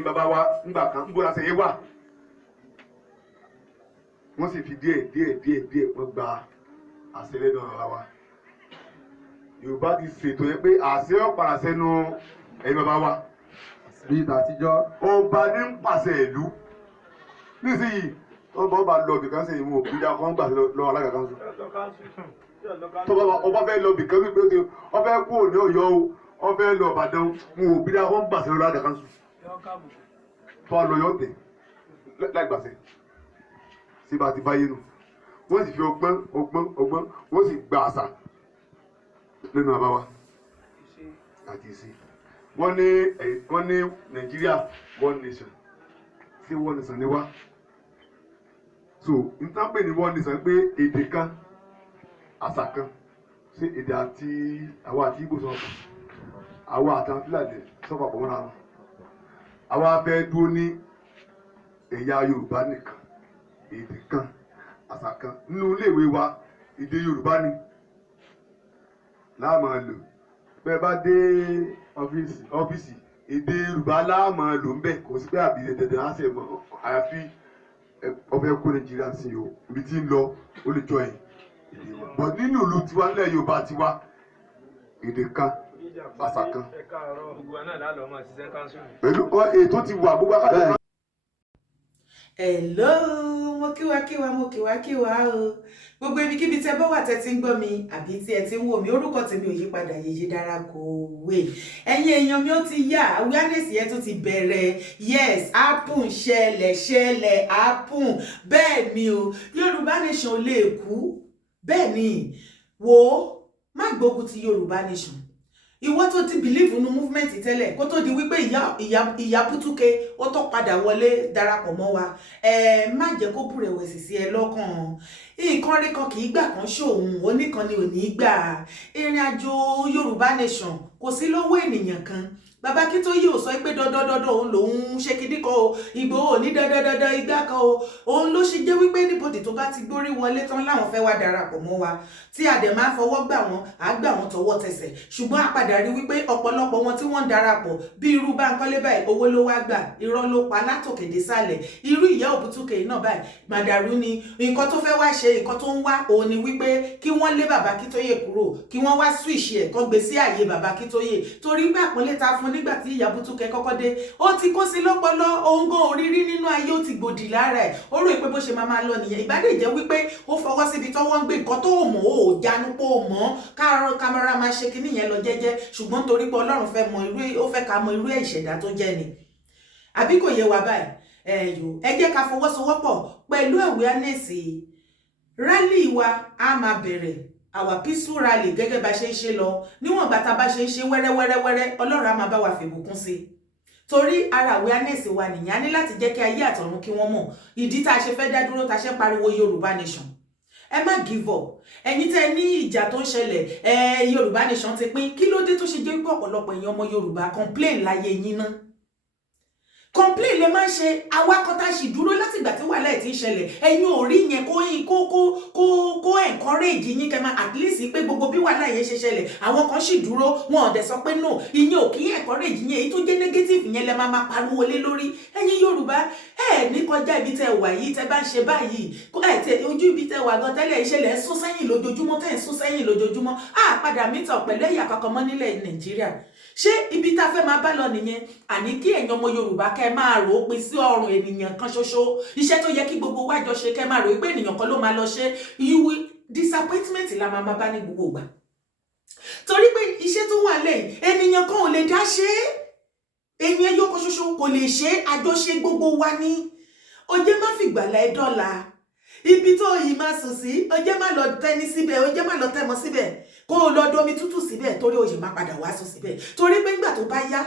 ẹ̀yin bàbá wa ńgbà kan ń gbọ́dọ̀ sẹ́yìn wà wọ́n sì fi díẹ̀ wọ́n gba àṣẹ lẹ́nu ara wa Yorùbá ti ṣètò yẹn pé àṣẹ ọ̀pàrà sẹ́nu ẹ̀yin bàbá wa bí ìtàtijọ́ ọba ní ń pàṣẹ ìlú nísìnyí ọba lọ bìkan sẹ́yìn wọn òbí dá kọ́ ń gbà lọ alága kan sùn ọba fẹ́ lọ bìkan wípé ọba fẹ́ kú òní Ọ̀yọ́ o ọba fẹ́ lọ Ìbàdàn wọn òbí dá kọ́ ń gbàṣẹ lọ alága kan sùn tó a lọ yọ tẹ̀ láì gbàṣẹ síba ti báyé nù wọ́n sì fi ọgbọ́n wọ́n sì gba àṣà lẹ́nu àbáwá àti ìsí wọ́n ní Nàìjíríà one nation sí one nation ni wá so nǹkan pè ní one nation pé èdè kan àṣà kan sí èdè àti àwa àti Ìgbò sọ̀rọ̀ àwa àtàwọn Fúlàní sọ̀rọ̀ àpò mọ́ra wọn àwa fẹ́ dúró ní ẹ̀yà Yorùbá nìkan èdè kan àṣà kan nínú iléèwé wa èdè Yorùbá ni láàmú lò bẹ́ẹ̀ bá dé ọ́fíìsì èdè Yorùbá láàmú lò ń bẹ̀ kò sí pé àbí dandan á sì mọ àyàfi ọbẹ̀ kó Nàìjíríà sí o ibi tí ń lọ ó lè jọ ẹ̀ bọ̀ nínú ìlú tiwa nílẹ̀ Yorùbá tiwa èdè kan àṣà kan pẹ̀lú ètò ti wà gbogbo akádé. Hello, mo kíwá o. Gbogbo ibikíbi tẹ́ bá wà tẹ́ ti ń gbọ́ mi àbí tí ẹ ti ń wò mí, orúkọ tèmi ò yí padà, Yèyé Dára Kòwé. Ẹ̀yin èèyàn mi ó ti yá, awareness yẹn tó ti bẹ̀rẹ̀. Yes, happen ṣẹlẹ̀ happen. Bẹ́ẹ̀ ni o, Yorùbá nation ò lè kú. Bẹ́ẹ̀ ni, wo má gbógun ti Yorùbá nation. Ìwọ tó ti believe nínú movement tẹ́lẹ̀ kó tó di wípé ìyá Obutuke ó tó padà wọlé darapọ̀ mọ́ wa má jẹ́ kó búrẹ̀wẹ̀sì sí ẹ lọ́kàn nǹkan rí kan kì í gbà kan ṣòun oníkan ni ò ní gbà ìrìn àjò Yorùbá nation kò sí lọ́wọ́ ènìyàn kan bàbá Akíntóyè ò sọ pé dandandandan òun lòun ṣe kíní kan o Ìgbòho ní dandandandan igbá kan o òun ló ṣe jẹ́ wípé níbodè tó bá ti gbórí wọlé tán láwọn fẹ́ wá darapọ̀ mọ́ wa tí a dẹ̀ máa fọwọ́ gbà wọ́n á gbà wọ́n tọwọ́ tẹsẹ̀ ṣùgbọ́n a padà rí wípé ọ̀pọ̀lọpọ̀ wọn tí wọ́n ń darapọ̀ bí irú Bánkọ́lé báyìí owó ló wá gbà irọ́ ló pa látòkè dé sàlẹ̀ irú ìyá Obutuke náà báyìí màdàrú ni nǹkan tó fẹ́ wá ṣe nǹkan tó ń wá òun ni wípé kí wọ́n lé bàbá Akíntóyè kúrò kí wọ́n wá switch ẹ̀ kán gbé sí àyè bàbá Akíntóyè torí pé àpọ́nlé ta fún nígbà tí ìyá Obutuke kọ́kọ́ dé ó ti kó sí lọ́pọlọ òǹgàn òrírí nínú ayé ó ti gbòdì lára ẹ̀ ó rò pé bó ṣe máa lọ nìyẹn ìbádé jẹ́ wípé ó fọwọ́ síbi tọ́wọ́ ń gbé nǹkan tó mọ̀ ó jánu pé ó mọ̀ káàárọ̀ kámẹ́rà máa ṣe kíní yẹn lọ jẹ́jẹ́ ṣùgbọ́n torí pé Ọlọ́run fẹ́ mọ irú ó fẹ́ ká mọ irú ìṣẹ̀dá tó jẹ́ ni àbí kò yé wa báyìí ẹ jẹ́ ká fọwọ́sowọ́pọ̀ pẹ̀lú awareness rally wa á máa bẹ̀rẹ̀ our peaceful rally gẹ́gẹ́ bá ṣe ń ṣe lọ níwọ̀n ìgbà tá bá ṣe ń ṣe wẹ́rẹ́wẹ́rẹ́wẹ́rẹ́ Ọlọ́run á máa bá wa fìbùkún sí torí ara awareness wa nìyẹn á ní láti jẹ́ kí ayé àtọ̀run kí wọ́n mọ̀ ìdí tá a ṣe fẹ́ dá dúró tá a ṣe pariwo Yorùbá nation ẹ má give up ẹ̀yin tẹ́ ní ìjà tó ń ṣẹlẹ̀ Yorùbá nation ti pín kí ló dé tó ṣe jẹ́ pé ọ̀pọ̀lọpọ̀ èèyàn ọmọ Yorùbá complain láyé yín náà complain lè máa ṣe awakọta sì dúró láti ìgbà tí wàhálà ẹ̀ ti ń ṣẹlẹ̀ ẹ̀yin ò rí yẹn kó encourage yín kẹ́ máa at least pé gbogbo bí wàhálà yẹn ṣe ṣẹlẹ̀ àwọn kan sì dúró wọn ò dẹ̀ sọ pé no ìyẹn ò kí encourage yín èyí tó jẹ́ negative yẹn lẹ máa pariwo lé lórí ẹ̀yin Yorùbá ní kọjá ibi tẹ́ wà yìí tẹ́ bá ń ṣe báyìí ojú ibi tẹ́ wà gan tẹ́lẹ̀ ìṣẹ̀lẹ̀ ń sún sẹ́yìn lójoojúmọ́ padà mítọ̀ pẹ̀lú ẹ̀yà kankan mọ́ nílẹ̀ Nàìjíríà ṣé ibi tá fẹ́ máa bá lọ nìyẹn àní kí ẹ̀yin ọmọ Yorùbá kẹ́ máa rò ó pin sí ọrùn ènìyàn kan ṣoṣo iṣẹ́ tó yẹ kí gbogbo wa jọ ṣe kẹ́ máa rò ó pé ènìyàn kan ló máa lọ ṣe disappointment la máa bá ní gbogbo ìgbà torí pé iṣẹ́ tó wà lẹ́yìn ènìyàn kan ò lè dá ṣe èyàn ẹyọ kan ṣoṣo kò lè ṣe àjọṣe gbogbo wa ní ó jẹ́ má fìgbàlà ẹ dọ́là ibi tó yìí máa sùn sí ó jẹ́ má lọ tẹ́ni síbẹ̀ ó jẹ́ má lọ tẹ́mọ síbẹ̀ kó o lọ domi tútù síbẹ̀ torí ó yẹ má padà wá sùn síbẹ̀ torí pé nígbà tó bá yá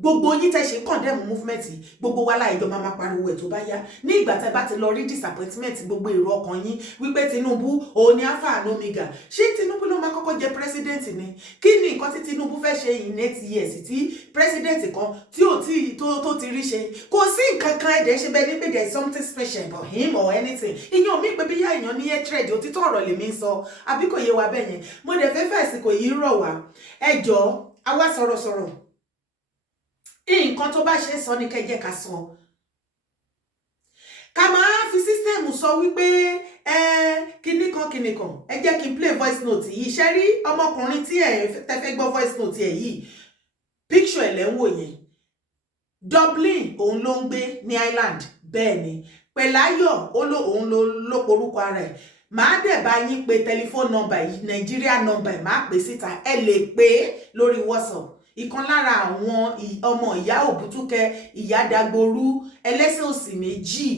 gbogbo yín tẹ́ ṣe condemn movement gbogbo wa láì jọ máa pariwo ẹ̀ tó bá yá ní ìgbà tẹ́ bá ti lọ rí disappointment gbogbo èrò ọkàn yín wípé Tinubu òun ni alpha and omega ṣé Tinubu ló máa kọ́kọ́ jẹ president ni kí ni nǹkan tí Tinubu fẹ́ ṣe in 8 years tí president kan tí ò tí tó ti rí ṣe kò sí nǹkan kan ẹ̀dẹ̀ ṣe bẹ́ẹ̀ ní pé there is something special about him or anything ìyẹn mi pé bí yá èèyàn ní hatred òtítọ́ ọ̀rọ̀ lèmi ń sọ àbí kò yé wa bẹ́ẹ̀ yẹn mo dẹ̀ fẹ́ fẹ́ àsìkò yìí rọ̀ wá ẹ jọ̀ọ́ àwa sọ̀rọ̀sọ̀rọ̀ nǹkan tó bá ṣe sọ ní kẹjẹ ká sọ ká máa fi sísítẹ́ẹ̀mù sọ wípé kinní kan ẹ jẹ́ kí n play voice note yìí ṣe rí ọmọkùnrin tí ẹ tẹ́fẹ́ gbọ́ voice note ẹ̀ yìí picture ẹ̀ lẹ́wọ̀ yẹn Dublin òun ló ń gbé ní Ireland bẹ́ẹ̀ ni Pelayo òun ló porúkọ ara ẹ̀ màá dẹ̀ bá yín pé tẹlifóònù nọ́mbà yìí Nàìjíríà nọ́mbà ẹ̀ máa pè síta ẹ lè pè lórí WhatsApp ìkan lára àwọn ọmọ ìyá Òbútúkẹ ìyá Dagboru ẹlẹ́sìn òsì méjì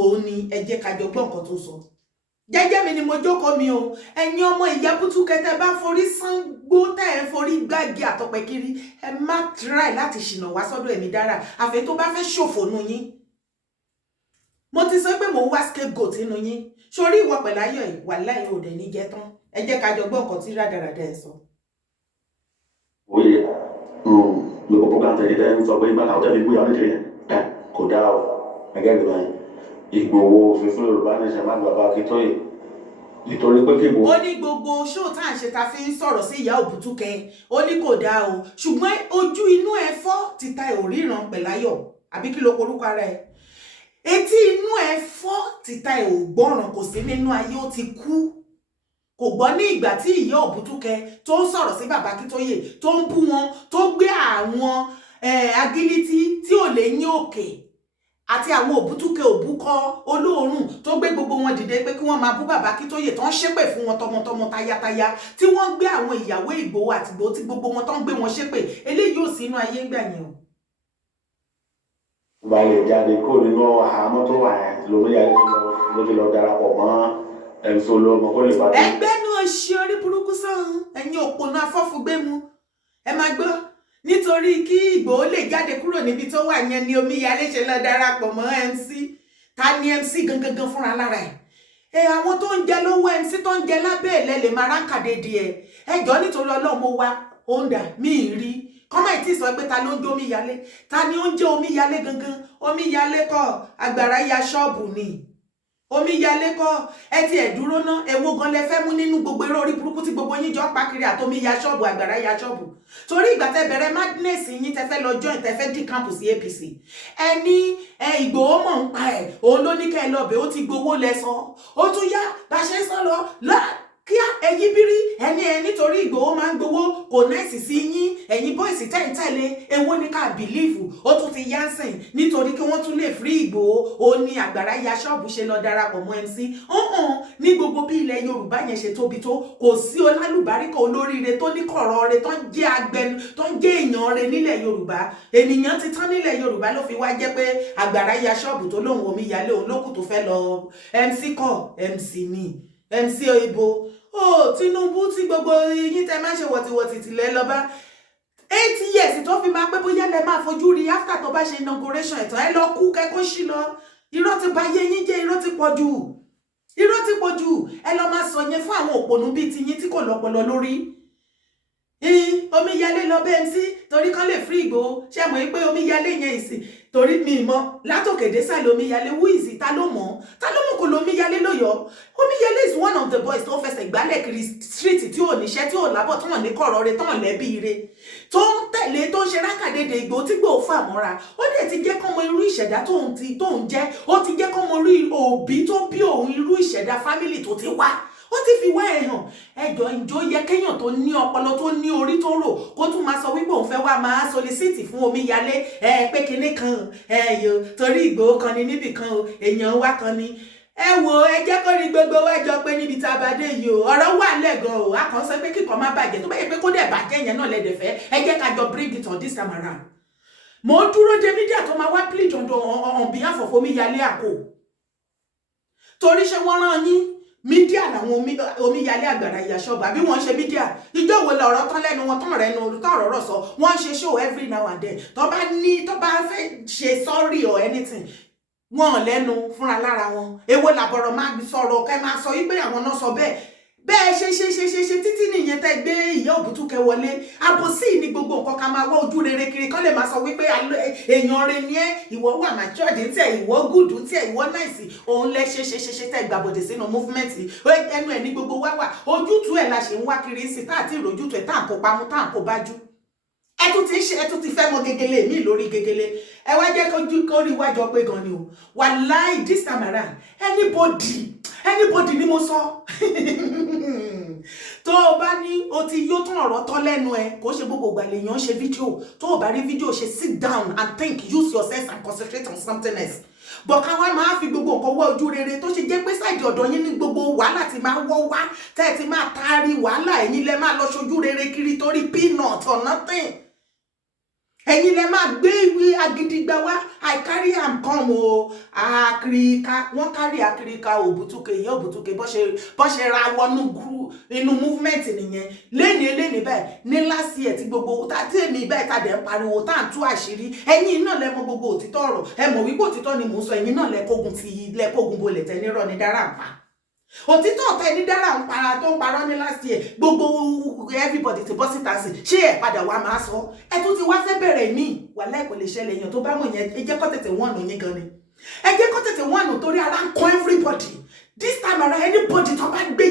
òun ni ẹ jẹ́ ká jọ gbọ́ nǹkan tó sọ jẹ́jẹ́ mi ni mo jókòó mi o ẹ̀yin ọmọ ìyá Bútúkẹ tẹ́ bá forí Ṣàngó tẹ́ ẹ forí gbági àtọpẹ kiri ẹ má try láti ṣìnà wá sọ́dọ̀ ẹ̀mí dára àfẹ́ tó bá fẹ́ ṣòfò nu yín mo ti sọ pé mo ń wá scapegoat nínú yín sórí ìwọ Pẹ̀láyọ̀ ẹ̀ wàláhì ò dẹ̀ ní jẹ́ tán ẹ jẹ́ ká jọ gbọ́ nǹkan tí rádaràdà ẹ̀ sọ. Oye lóko program tẹ̀lé tẹ̀ ń sọ pé bàtà ọ̀tẹ̀ lè gbé àwọn ìṣẹ̀lẹ̀ kò dáa o ẹgẹ́ ìgbà yẹn Ìgbòho òfin fún Yorùbá ní ìṣẹ̀lẹ̀ bàbá Akíntóyè nítorí pé kí ó ní gbogbo ṣóò tá à ń ṣe ta fi ń sọ̀rọ̀ sí ìyá Òbútúkẹ ó ní kò dáa o ṣùgbọ́n ojú inú ẹ fọ́ títa ẹ̀ ò ríran Pẹ̀láyọ̀ àbí kí ló porúkọ ara ẹ̀ etí inú ẹ fọ́ títa ẹ̀ ò gbọ́ràn kò sí nínú ayé ó ti kú kò gbọ́ ní ìgbà tí ìyá Òbútúkẹ tó ń sọ̀rọ̀ sí bàbá Akíntóyè tó ń bú wọn tó gbé àwọn agilítí tí ò lè yín òkè àti àwọn Òbútúkẹ òbúkọ olóòórùn tó gbé gbogbo wọn dìde pé kí wọ́n máa bú bàbá Akíntóyè tó ń ṣépè fún wọn tọmọtọmọ tayátayá tí wọ́n gbé àwọn ìyàwó Ìgbòho àti Ìgbòho tí gbogbo wọn tó ń gbé wọn ṣépè eléyìí ò sínú ayé ń gbà yẹn o. bá lè jáde kó nínú àhámọ́ tó wà yẹn lómíyàlé ló ti lọ darapọ̀ mọ́ MC Olúọmọ kó lè bá dé. ẹgbẹ́ náà ṣe orí burúkú sọ́hun ẹ̀yin òpònà afọ́fúgbẹ́mu ẹ máa gbọ́ nítorí kí Ìgbòho lè jáde kúrò níbi tó wà yẹn ni Omíyalé ṣe lọ darapọ̀ mọ́ MC ta ni MC gangan fúnra lára ẹ̀ àwọn tó ń jẹ lọ́wọ́ MC tó ń jẹ lábẹ́ ẹ̀ lè máa ránkàdé díẹ̀ ẹjọ́ nítorí Ọlọ́run mo wá òǹdà mi rí kọ́mọ̀ ìtì sọ pé ta ló ń jẹ́ Omíyalé ta ni ó ń jẹ́ Omíyalé gangan Omíyalé kọ́ àgbàrá ya ṣọ́ọ̀bù ni Omíyalé kọ́ ẹ ti ẹ̀ dúró ná ẹ̀wọ́ gan lẹ fẹ́ mú nínú gbogbo eré orí burúkú tí gbogbo yín jọ pa kiri àtomi ya ṣọ́ọ̀bù àgbàrá ya ṣọ́ọ̀bù torí ìgbà tẹ bẹ̀rẹ̀ madness yín tẹ fẹ́ lọ join tẹ fẹ́ dí campus APC ẹni Ìgbòho mọ̀ ń pa ẹ̀ òun ló ní kẹ́ ẹ lọ́bẹ̀ ó ti gbowó lẹ́sàn ó tún yá bá ṣe ń sọ lọ kíá ẹ̀yin bírí ẹni nítorí Ìgbòho máa ń gbowó kò náìsì sí yín ẹ̀yin bọ́ìsì tẹ̀ǹtẹ̀lé èwo ní ká bìlíìfù ó tún ti yánsìn nítorí kí wọ́n tún lè free Ìgbòho ó ní àgbàrá ya ṣọ́ọ̀bù ṣe lọ darapọ̀ mọ́ MC ní gbogbo bí ilẹ̀ Yorùbá yẹn ṣe tóbi tó kò sí olálùbáríkà olóríire tó ní kọ̀rọ̀ rẹ̀ tó ń jẹ́ agbẹnu tó ń jẹ́ èèyàn rẹ̀ nílẹ̀ Yorùbá ènìyàn ti tán nílẹ̀ Yorùbá ló fi wá jẹ́ pé àgbàrá ya ṣọ́ọ̀bù tó lóun Omíyalé òun lókù tó fẹ́ lọ MC kọ́ MC ni MC Ibo Tinubu tí gbogbo yín tẹ máa ṣe wọ̀tìwọ̀tì tìlẹ̀ lọ bá 8 years tó fi máa pé bóyá lẹ máa fojú rí after tó bá ṣe inauguration ẹ̀tàn ẹ lọ kú kẹ́kọ́ sí lọ irọ́ ti bà yé yín jẹ́ irọ́ ti pọ̀ jù ẹ lọ máa sọ yẹn fún àwọn òpònú bíi tiyín tí kò lọ́pọlọ lórí Omíyalé lọ bẹ́ MC torí kan lè free Ìgbòho ṣe mọ̀ pé Omíyalé yẹn ìsìn torí mi mọ̀ látòkèdè sàlẹ̀ Omíyalé who is it ta ló mọ̀ kò lo Omíyalé lóyọ̀ Omíyalé is one of the boys tó fẹsẹ̀ gbálẹ̀ kiri street tí ò níṣẹ́ tí ò lábọ̀ tí wọ́n ní kọ̀rọ̀ rẹ̀ tán lẹ́bí rẹ̀ tó ń tẹ̀lé tó ń ṣe rákàdédé Ìgbòho tí Ìgbòho fà mọ́ra ó dẹ̀ ti jẹ́ kọ́mọ irú ìṣẹ̀dá tó ń jẹ́ ó ti jẹ́ kọ́mọ irú òbí tó bí òun irú ìṣẹ̀dá family tó ti wá ó ti fi wá ẹ̀ hàn ẹjọ́ ìjọ yẹ kéèyàn tó ní ọpọlọ tó ní orí tó rò kó tún máa sọ wípé òun fẹ́ wá máa solicit fún Omíyalé pé kinní kan torí Ìgbòho kan ni níbì kan o èèyàn wá kan ni ẹ wo ẹ jẹ́ kó rí gbogbo wa jọ pé níbi tá a bá dé yìí o ọ̀rọ̀ wà lẹ́gàn o a kàn sọ pé kíkọ́ má bàjẹ́ tó bá yẹ pé kó dẹ̀ bàjẹ́ yẹn náà lẹ́dẹ̀ fẹ́ ẹ jẹ́ ká jọ bring it on this time around mo dúró de mídíà tó máa wá plead on behalf of Omíyalé àkó torí ṣé wọ́n rán yín mídíà làwọn Omíyalé àgbàrá ìyá ṣọ́ọ̀bù àbí wọ́n ṣe mídíà ìjọ wo lọ̀rọ̀ tán lẹ́nu wọn tán rẹnu tán rọ̀rọ̀ sọ wọ́n ṣe show every now and then tó bá fẹ́ ṣe sorry or anything wọn lẹ́nu fúnra lára wọn èwo làbọ̀rọ̀ máa sọ̀rọ̀ kẹ́ máa sọ wípé àwọn náà sọ bẹ́ẹ̀ ṣe títí nìyẹn tẹ́ gbé ìyá Òbútúkẹ wọlé àbòsí ní gbogbo nǹkan ká máa wá ojú rere kiri kán lè máa sọ wípé èèyàn rẹ ni ẹ ìwọ wà matured ń tẹ ìwọ gùdù ń tẹ ìwọ náìsì òun lẹ ṣe tẹ́ gbàbọ̀dẹ̀ sínú movement ẹnu ẹ̀ ní gbogbo wá wà ojútùú ẹ̀ la ṣe ń wá kiri sí tá àti ìrójútùú ẹ̀ tá à ń kó pamọ́ tá à ń kó bájú ẹ tún ti fẹ́ mọ gegele mi lórí gegele ẹ wá jẹ́ kó rí wájọ pé gan ni o wàláì this time around anybody ni mo sọ tó o bá ní o ti yó tún ọ̀rọ̀ tán lẹ́nu ẹ kò ṣe gbogbo ìgbà lèèyàn ṣe fídíò tó o bá rí fídíò ṣe sit down and think, use your sense and concentrate on something else but káwá máa fi gbogbo nǹkan wọ ojú rere tó ṣe jẹ́ pé sáìdì ọ̀dọ̀ yín ní gbogbo wàhálà ti máa wọ́ wá tẹ́ ẹ ti máa taari wàhálà ẹ̀yin lẹ máa lọ ṣojú rere kiri torí peanut or nothing ẹ̀yin lẹ máa gbé ìwé agidigba wá I carry am come o akirika wọ́n carry akirika Obutuke ìyá Obutuke bó ṣe ra wọnú inú movement nìyẹn léni báyìí ní last year tí gbogbo tèmi báyìí tá dẹ̀ ń pariwo tá à ń tú àṣírí ẹ̀yin náà lẹ mọ̀ gbogbo òtítọ́ ọ̀rọ̀ ẹ mọ̀ wípé òtítọ́ ni mò ń sọ ẹ̀yin náà lẹ́kọ̀ọ́gùn bolẹ̀ tẹ́ nírọ̀ ní dára ń pa òtítọ́ tẹ́ ní dára ń para tó ń parọ́ ní last year gbogbo everybody ti bọ́ síta sí ṣé ẹ̀ padà wá máa sọ ẹ tún ti wá fẹ́ bẹ̀rẹ̀ ní wàhálà kò lè ṣẹlẹ̀ èèyàn tó bá mọ̀ yẹn ẹ jẹ́ kó tètè wọ́n nù yín gan ni ẹ jẹ́ kó tètè wọ́n nù torí ara ń kọ́ everybody this time around anybody tó bá gbé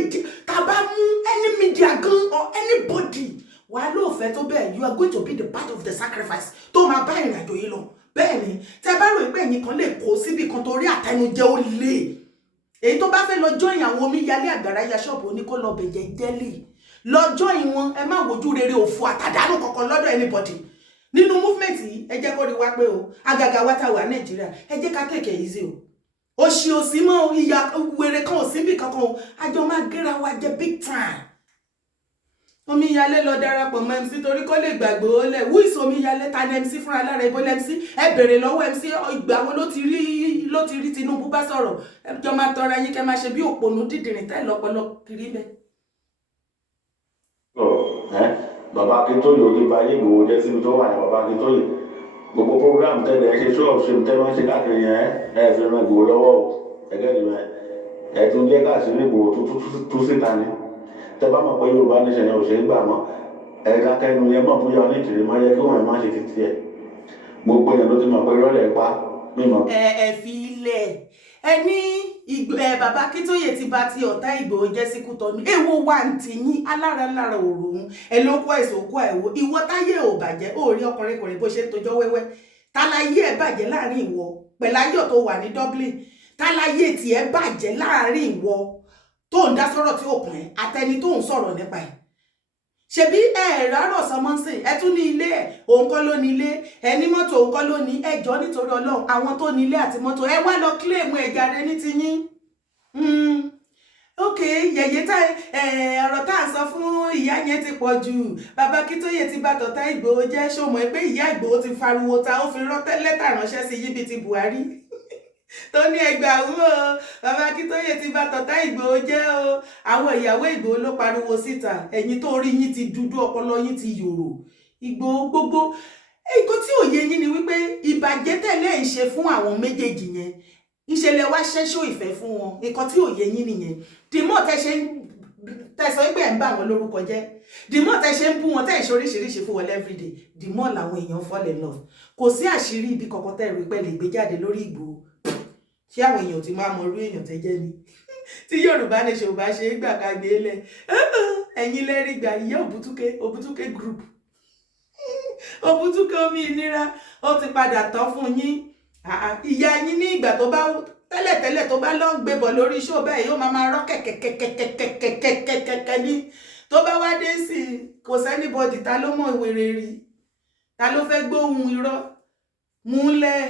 tá bá mú any media gan or anybody wà lóòfẹ́ tó bẹ́ẹ̀ you are going to be the part of the sacrifice tó máa bá ìrìn àjò yìí lọ bẹ́ẹ̀ ni tẹ́ bá rò pé ẹ̀yin kan lè kó síbì kan torí àtẹnujẹ ó lè èyí tó bá fẹ́ lọ join àwọn omíyalé àgbàrá ya ṣọ́ọ̀bù oníkó lọ bẹ̀jẹ̀ délì lọ join wọn ẹ má wojú rere òfò àtàdánù kankan lọ́dọ̀ anybody nínú movement yìí ẹ jẹ́ kó rí wá pé o àgàgà wa tá wà Nàìjíríà ẹ jẹ́ ká take it easy o òṣì òsì mọ́ ìyà wèrè kan ò síbì kankan o àjọ máa gẹ́ra wa jẹ big time omíyalé lọ darapọ̀ mọ́ MC torí kó lè gbàgbé ó lẹ̀ wíìsì omíyalé ta ní MC fúnra lára ibo MC ẹ bèrè lọ́wọ́ MC ìgbà wo ló ti rí Tinubu bá sọ̀rọ̀ ẹjọ́ máa tọrọ yín kẹ́ máa ṣe bí òpònú dídìrín tẹ́ lọ́pọlọ kiri bẹ́ẹ̀. bàbá Akíntóyè ò ní ba ayé Ìgbòho jẹ́ síbi tó wà ní bàbá Akíntóyè gbogbo program tẹ́lẹ̀ ẹ ṣe ṣọ́ọ̀bù ṣe tẹ́lẹ̀ ń ṣe káàkiri yẹn ẹ fi ran Ìgbòho lọ́wọ́ ẹgẹ́ ìdìbò ẹ tún jẹ́ káàkiri Ìgbòho tó síta ni tẹ bá mọ̀ pé Yorùbá nation yẹn ò ṣe é gbà mọ́ ẹ̀ka kẹnu yẹn mọ̀ bóyá onítìrí máa yẹ kí wọ́n máa ṣe títí ẹ̀ gbogbo èèyàn ló ti mọ̀ pé rọ́lẹ̀ pa mímọ́. ẹ fi ilẹ̀ ẹ ní bàbá Akíntóyè ti bá ti ọ̀tá Ìgbòho jẹ́ sí Kútọ́nù èwo wà ní tiyín alára òrùn ẹ ló kó ẹ̀sùn kó ẹ̀wò ìwọ táyé ò bàjẹ́ ó rí ọkùnrin bó ṣe ń tojọ́ wẹ́wẹ́ tálayé ẹ̀ bàjẹ́ láàrin ìwọ Pẹ̀láyọ̀ tó wà ní Dublin tálayé tiẹ̀ bàjẹ́ láàrin ìwọ tó ń dá sọ̀rọ̀ tí ó kàn ẹ́ àtẹni tó ń sọ̀rọ̀ nípa ẹ̀ ṣebí rárọ̀ sọmọ́sìn ẹ tún ní ilé ẹ̀ òun kọ́ ló ní ilé ẹ ní mọ́tò òun kọ́ ló ní ẹjọ́ nítorí Ọlọ́run àwọn tó ní ilé àti mọ́tò ẹ wá lọ kílèmù ẹ̀jà rẹ ní tiyín ok yẹ̀yẹ́ tá ọ̀rọ̀ tá à ń sọ fún ìyá yẹn ti pọ̀ jù bàbá Akíntóyè ti bá tọ̀tá Ìgbòho jẹ́ ṣòmọ̀ ẹ pé ìyá Ìgbòho ti fariwo ta ó fi lẹ́tà ránṣẹ́ sí yíbi ti Buhari tó ní ẹgbàáwó bàbá Akíntóyè ti bá tọ̀tá Ìgbòho jẹ́ o àwọn ìyàwó Ìgbòho ló pariwo síta ẹ̀yin tó rí yín ti dúdú ọpọlọ yín ti yòrò Ìgbòho gbogbo nǹkan tí òye yín ni wípé ìbàjẹ́ tẹ̀lé ń ṣe fún àwọn méjèèjì yẹn ìṣẹ̀lẹ̀ wá ṣẹ́ṣó ìfẹ́ fún wọn nǹkan tí òye yín nìyẹn dìmọ̀ tẹ́ ṣe ń tẹ̀sán pé ẹ̀ ń bà wọ́n lórúkọ jẹ́ dìmọ̀ tẹ́ ṣe ń bú wọn tẹ́ ṣe oríṣiríṣi fún wọn everyday dìmọ̀ làwọn èèyàn fall in love kò sí àṣírí ibi kankan tẹ́ rí pẹ́lẹ́ gbé jáde lórí Ìgbòho ṣé àwọn èèyàn ti máa mọ irú èèyàn tẹ́ jẹ́ ni tí Yorùbá nation bá ṣe é gbà ká gbé lẹ̀ ẹ̀yin lẹ́rí gbà ìyá Obutuke group Obutuke omi ìnira ó ti padà tán fún yín ìyá yín ní ìgbà tó bá tẹ́lẹ̀tẹ́lẹ̀ tó bá lọ ń gbébọ̀ lórí iṣẹ́ bẹ́ẹ̀ yóò máa rọ́ kẹ̀kẹ̀kẹ̀kẹ̀kẹ̀kẹ̀kẹ̀kẹ̀ ní tó bá wá dé sí kò sẹ́nibọ́dì ta ló mọ̀ wèrè rí ta ló fẹ́ gbóhùn irọ́ múlẹ̀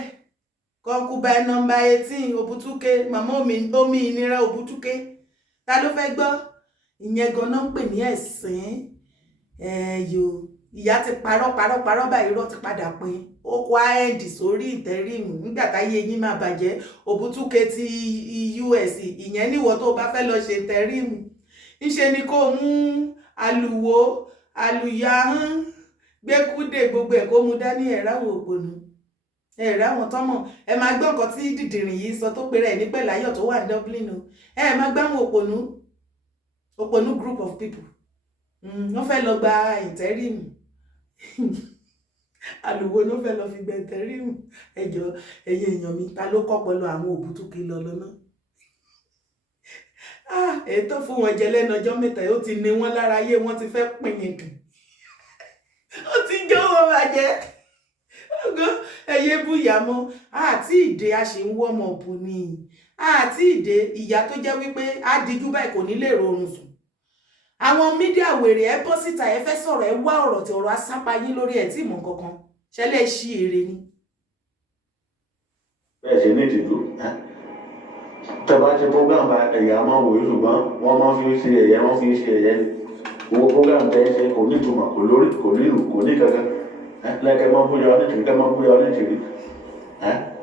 concubine number 18 Obutuke màmá omi ìnira Obutuke ta ló fẹ́ gbọ́ ìyẹn ganan ń pè ní ẹ̀sìn ẹ̀yọ ìyá ti parọ́ báyìí irọ́ ti padà pin ó kó áẹ́ndì sórí ìtẹ́rìmù nígbà táyé yín máa bàjẹ́ Obutuke ti US ìyẹn níwọ tó bá fẹ́ lọ ṣe ìtẹ́rìmù ńṣe ni kó mú àlùwò àlùyàhán gbẹ́kúdè gbogbo ẹ̀ kó mú dání ẹ̀ráwọ̀ òpònú ẹ̀ráwọ̀n tọ́mọ̀ ẹ máa gbọ́ nǹkan tí dìdìrìn yìí sọ tó péré ẹ̀ ní Pẹ̀láyọ̀ tó wà ní Dublin o ẹ máa gbáwọn òpònú group of people wọ́n fẹ́ lọ gba ìtẹ́rìmù àlùwò ló fẹ́ lọ fi gba ìtẹ́rìmù ẹjọ́ ẹ̀yin èèyàn mi ta ló kọ́ pẹ̀lú àwọn Obutuke lọ lọ́nà èyí tó fún wọn jẹ lẹ́nu ọjọ́ mẹ́ta ó ti ní wọn lára ayé wọn ti fẹ́ pìnyìn dùn ó ti jọ wọn bàjẹ́ ẹyẹ búyà mọ́ àti ìdè a ṣe ń wọ́ ọmọ òbú ni àti ìdè ìyá tó jẹ́ wípé á dijú báyìí kò ní lè rọrùn sùn. Àwọn mídíà wèrè ẹ bọ́ síta ẹ fẹ́ sọ̀rọ̀ ẹ wá ọ̀rọ̀ tí ọ̀rọ̀ asápa yín lórí ẹ̀ tí ìmọ̀ kankan ṣẹlẹ̀ ṣí èrè ni. bẹ́ẹ̀ ṣe ní ìtìjú tẹ́ bá ṣe program bá ẹ̀yà máa wòye ṣùgbọ́n wọ́n máa fi ṣe ẹ̀yẹ wọ́n fi ṣe ẹ̀yẹ ni owó program tẹ́ ṣe kò ní ìtumọ̀ kò lórí kò ní ìlú kò ní kankan lẹ́kẹ̀ẹ́ máa búyọ onítìrí kẹ́ máa búyọ onítìrí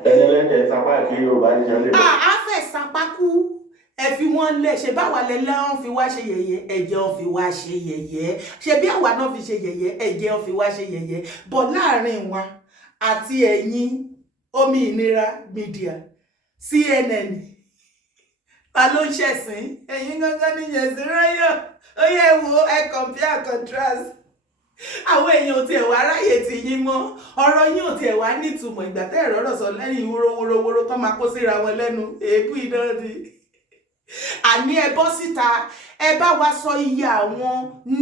ẹlẹ́lẹ́dẹ̀ẹ́ sapá kí Yorùbá ní ṣe lè bọ̀. A fẹ́ sapá kú ẹ fi wọ́n lẹ̀ ṣe báwa lẹ́lẹ́ wọn fi wá ṣe yẹ̀yẹ́ ẹ̀jẹ̀ wọn fi wá ṣe yẹ̀yẹ́ ṣe bí àwa náà fi ṣe yẹ̀yẹ́ ẹ̀jẹ̀ wọn fi wá ṣe yẹ̀yẹ́ bọ̀ láàrin wa àti ẹ̀yin Òmìnira Media CNN ta ló ń ṣẹ̀sìn ẹ̀yin gángan ní yẹ̀sìn ráyọ̀ ó yẹ wo ẹ compare contrast àwọn èèyàn ò tiẹ̀ wá ráyè tí yín mọ́ ọ̀rọ̀ yín ò tiẹ̀ wá nítumọ̀ ìgbà tẹ́ ẹ̀rọ rọ̀ sọ lẹ́yìn wórówórówóró tó máa kó síra wọn lẹ́nu èébú idán ni. Àní ẹ bọ́ síta ẹ bá wa sọ iye àwọn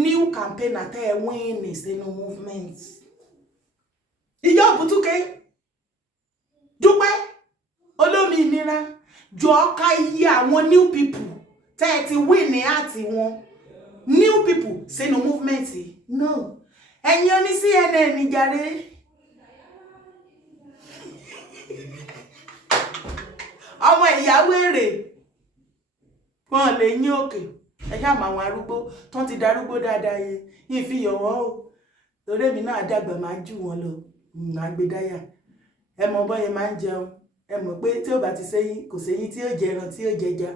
new campaigner tẹ́ ẹ win sínú movement. Ìyá Obutuke Dúpẹ́ Olómìnira jọ ká iye àwọn new people tẹ́ ẹ ti win ní àti wọn new people sínú movement. No ẹ̀yin oní CNN jàre ọmọ ìyàwó èrè wọn lè yín òkè ẹ ṣáà mọ àwọn arúgbó tó ti darúgbó dáadáa yẹn ìfihàn o torí èmi náà dàgbà máa jù wọn lọ àgbédáyà ẹ mọ bọ́yẹ máa ń jẹun ẹ mọ̀ pé tí ó bá ti sẹ́yìn kò sẹ́yìn tí ó jẹran tí ó jẹja.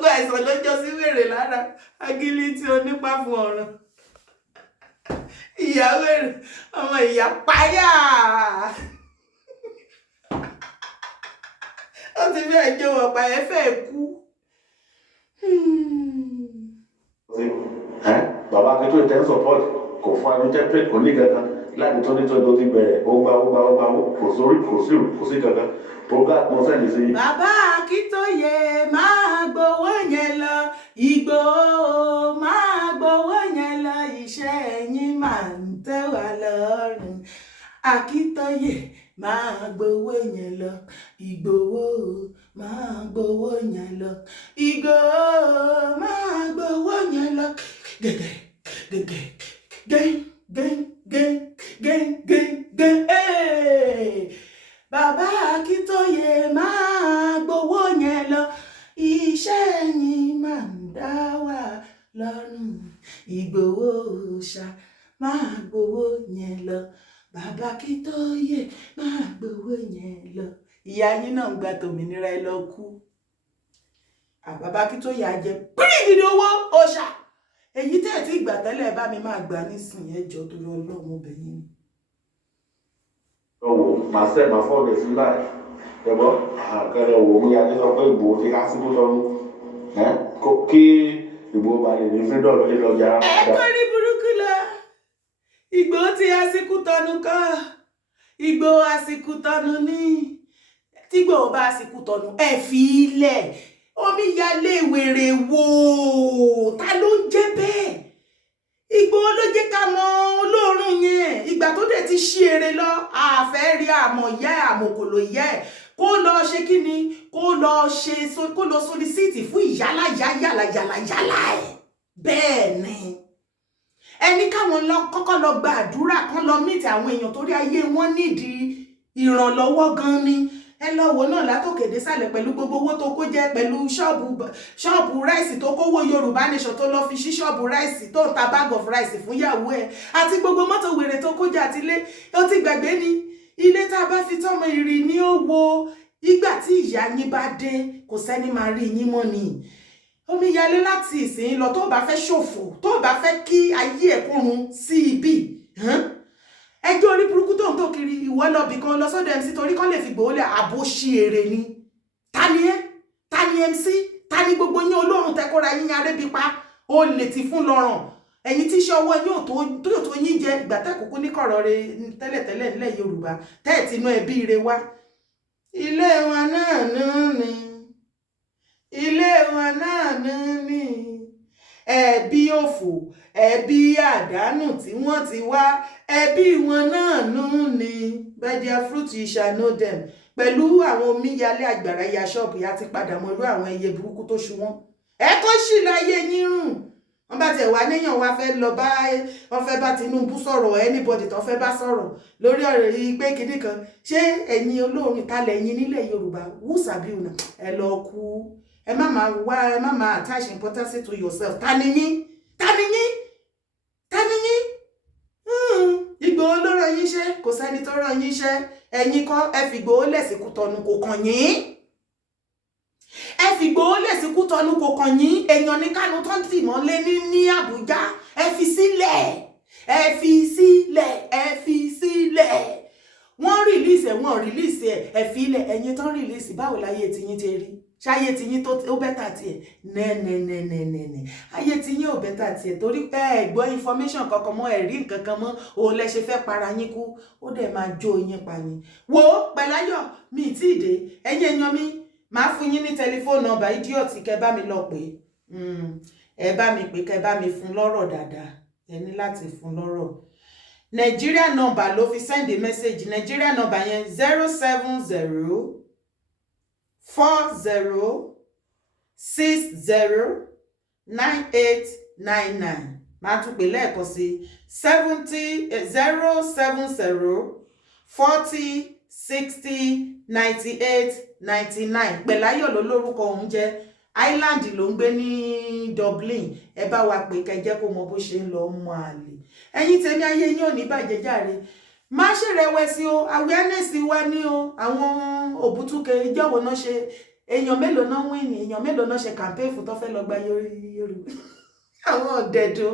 Gbogbo àìsàn ló jọ sí wèrè lára agílí tí ó nípa fún ọ̀ràn ìyá wèrè ọmọ ìyá páyà ó ti fẹ́ jẹ́ wọ̀ pa ẹ fẹ́ kú. Bàbá akẹ́tọ́ ìtẹ́ ń support kò fún ẹni jẹ́ pé kò ní kankan láti tó nítorí tó ti bẹ̀rẹ̀ ó gbá kò sórí kò sí kankan program mo sẹ́ni sí. Bàbá Akíntóyè máa gbowó yẹn lọ Ìgbòho máa gbowó yẹn lọ iṣẹ́ yín máa ń tẹ́ wa lọ́rùn Akíntóyè máa gbowó yẹn lọ Ìgbòho máa gbowó yẹn lọ Ìgbòho máa gbowó yẹn lọ gẹ́gẹ́ gẹ́gẹ́ gẹ́gẹ́ Bàbá Akíntóyè máa gbowó yẹn lọ iṣẹ́ yín máa ń dá wa lọ́rùn Ìgbòho ṣá máa gbowó yẹn lọ Bàbá Akíntóyè máa gbowó yẹn lọ. Ìyá yín náà ń gba tòmìnira ẹ lọ kú. Bàbá Akíntóyè á jẹ pírígìdì owó ọ̀ṣà èyí tẹ́ ẹ̀ tí ìgbà tẹ́lẹ̀ bá mi máa gbà nísìnyí ẹjọ́ torí Ọlọ́run obìnrin. Màá fọ́ọ̀dẹ̀ sí láì ẹ̀gbọ́ àkẹrẹ òwò mú yá sọ pé Ìgbòho ti ká síbú sọ́run kí Ìgbòho bá lè ní freedom lórí lọ́jà. Ẹ kọrí burúkú lọ Ìgbòho ti àsìkò tọnu kọ́ Ìgbòho àsìkò tọnu ní tí Ìgbòho bá àsìkò tọnu ẹ fi ilẹ̀ omíyalé wèrè wò ta ló ń jẹ́ bẹ́ẹ̀ Ìgbòho ló jẹ́ ká mọ olóòórùn yẹn ìgbà tó dẹ̀ ti ṣí eré lọ àfẹ́ rí àmọ̀ ìyá ẹ̀ àmọ̀kòlò ìyá ẹ̀ kó lọ ṣe kí ni kó lọ solisíìtì fún ìyálà ẹ̀ bẹ́ẹ̀ ni ẹni káwọn kọ́kọ́ lọ gba àdúrà kan lọ mìtì àwọn èèyàn torí ayé wọn nídìí ìrànlọ́wọ́ gan ni ẹ lọ wo náà látòkèdè sàlẹ̀ pẹ̀lú gbogbo owó tó kó jẹ́ pẹ̀lú ṣọ́ọ̀bù ráìsì tó kówó Yorùbá Nation tó lọ fi ṣí ṣọ́ọ̀bù ráìsì tó ń ta bag of rice fún ìyàwó ẹ̀ àti gbogbo mọ́tò wèrè tó kó jẹ́ àti ilé ó ti gbàgbé ni ilé tá a bá fi tọ́mọ ìrì ní ó wo ìgbà tí ìyá yín bá dé kò sẹ́ni máa rí yín mọ́ ni omíyalé láti ìsìn lọ tó bá fẹ́ ṣòfò tó bá fẹ́ kí ayé ẹ̀ kúrun sí ibi ẹjọ́ orí burúkú tó ń tó kiri ìwọ lọ bì kan lọ sọ́dọ̀ MC torí kán lè fi Ìgbòho lẹ̀ àbò ṣí èrè ni ta ni MC ta ni gbogbo yín olóòrùn tẹkọra yín arébípa ó lè ti fún lọ́rùn ẹ̀yin tí iṣẹ́ ọwọ́ yín tó yín jẹ ìgbà tẹ́kùkú ní kọ̀rọ̀ rẹ tẹ́lẹ̀tẹ́lẹ̀ nílẹ̀ Yorùbá tẹ́ẹ̀tì inú ẹbí rẹ wá ilé wọn náà ní ilé wọn náà ní ẹbí òfò ẹbí àdánù tí wọ́n ti wá ẹbí wọn náà nù ní by their fruit you shall know them. Pẹ̀lú àwọn omíyalé àgbàrá ya ṣọ́ọ̀bù yá ti padà mọ́ irú àwọn ẹyẹ burúkú tó ṣu wọ́n. Ẹ kó sì láyé yín rùn. Wọ́n bá tẹ̀ wá níyàn wá fẹ́ lọ bá wọ́n fẹ́ bá Tinubu sọ̀rọ̀ anybody tó fẹ́ bá sọ̀rọ̀ lórí ọ̀rọ̀ yìí pé kinní kan ṣé ẹ̀yin olórin talẹ̀ ẹ̀yin nílẹ̀ Yorùbá wùsàbí ọ̀nà ẹ lọ kú ẹ má máa attach importance to yourself. Ta ni yín Ìgbòho ló rán yín ṣẹ́ kò sẹ́ni tó rán yín ṣẹ́ ẹ̀yin kọ́ ẹ fìgbòho lẹ̀sìn Kútọ̀nù kò kàn yín ẹ fìgbòho lẹ̀sìn Kútọ̀nù kò kàn yín èèyàn ní Kánú tó ń tì mọ́lé ní Àbújá ẹ fi sílẹ̀ wọ́n release ẹ fi ilẹ̀ ẹ̀yin tó ń release báwo láyé tiyín ti rí ṣáyé tiyín tó bẹ́tà tiẹ̀ nẹ́ẹ̀nẹ́ẹ̀nẹ́ẹ̀nẹ́ ayé tiyín ò bẹ́tà tiẹ̀ torí pé ẹ gbọ́ information kankan mọ́ ẹ rí nǹkan kan mọ́ òun lẹ ṣe fẹ́ para yín kú ó dẹ̀ máa jó yín pa yín. Wo Pẹ̀láyọ̀ mi ì tí ì dé ẹ̀yin èèyàn mi máa fún yín ní tẹlifóònù nọ́mbà idiot kẹ bá mi lọ pé ẹ bá mi pè kẹ bá mi fún lọ́rọ̀ dáadáa ẹ ní láti fún lọ́rọ̀. Nigeria number ló fi send a message. Nigeria number yẹn 070 40 60 9899. Máa tún pè lẹ́ẹ̀kan sí 070 40 60 98 99. Pẹ̀láyọ̀ ló lórúkọ òun jẹ́ Island ló ń gbé ní Dublin. Ẹ bá wa pè kẹjẹ́ kó mọ bó ṣe ń lọ mọ àlè. Ẹ̀yin tèmi ayé yín ò ní bàjẹ́ jàre. Má ṣe rẹ̀wẹ̀sì o awareness wa ní o àwọn Obutuke ìjọ́wọ́ náà ṣe èèyàn mélòó náà win èèyàn mélòó náà ṣe campaign fún tó fẹ́ lọ gba Yorùbá àwọn ọ̀dẹ̀dọ̀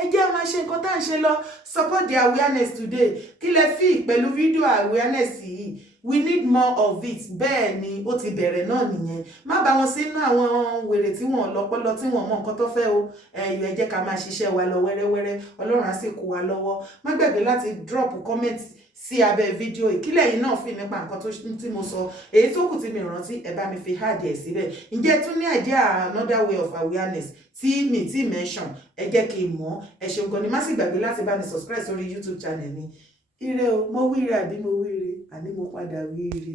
ẹ jẹ́ máa ṣe nǹkan tá à ń ṣe lọ support the awareness today kí lẹ fi pẹ̀lú fídíò awareness yìí we need more of it bẹ́ẹ̀ ni ó ti bẹ̀rẹ̀ náà nìyẹn má bá wọn sínú àwọn wèrè tí wọ́n lọ́pọlọ tí wọ́n mọ nǹkan tó fẹ́ o ẹ̀yọ̀ ẹ jẹ́ ká máa ṣiṣẹ́ wa lọ wẹ́rẹ́wẹ́rẹ́ Ọlọ́run á sì kó wa lọ́wọ́ má gbàgbé láti drop comment sí abẹ́ fídíò ìkílẹ̀ yìí náà fi nípa nǹkan tí mo sọ èyí tó kù tí mi rántí ẹ bá mi fi hard ẹ̀ síbẹ̀ ǹjẹ́ tún ní idea another way of awareness tí mi ti mention ẹ jẹ́ kí n mọ̀ ẹ ṣeun gan ni má sì gbàgbé láti bá mi subscribe sórí YouTube channel mi ire o mo wíire àbí mo wíire àní mo padà wíire.